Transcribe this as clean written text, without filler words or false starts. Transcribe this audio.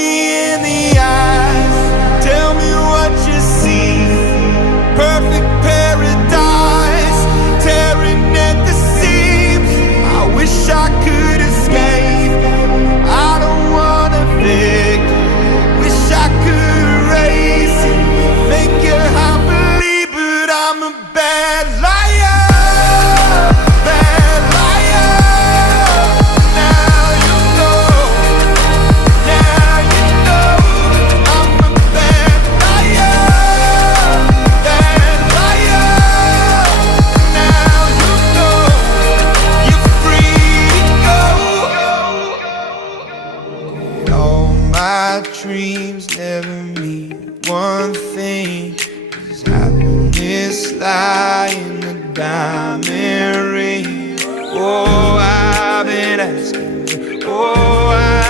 me in the eyes, tell me what you see. Perfect paradise, tearing at the seams. I wish I could escape. I don't wanna fake. Wish I could erase it, make your heart believe, but I'm a bad liar. Bad liar. Now you know. Now you know. I'm a bad liar. Bad liar. Now you know. You're free to go. All my dreams never mean one thing. Is happiness lie in a diamond ring? Oh, I've been asking. Oh,